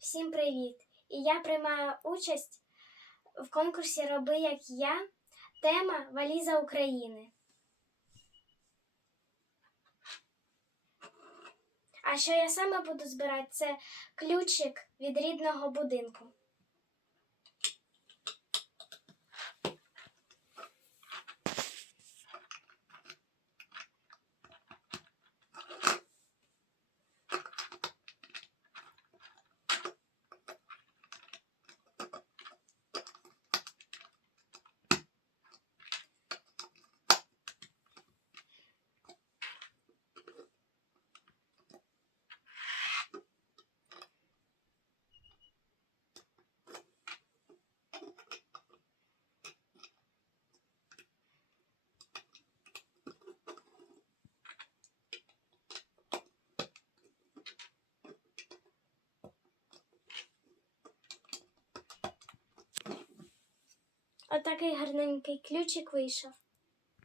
Всім привіт! І я приймаю участь в конкурсі Роби як я. Тема Валіза України. А що я саме буду збирати? Це ключик від рідного будинку. Отакий гарненький ключик вийшов.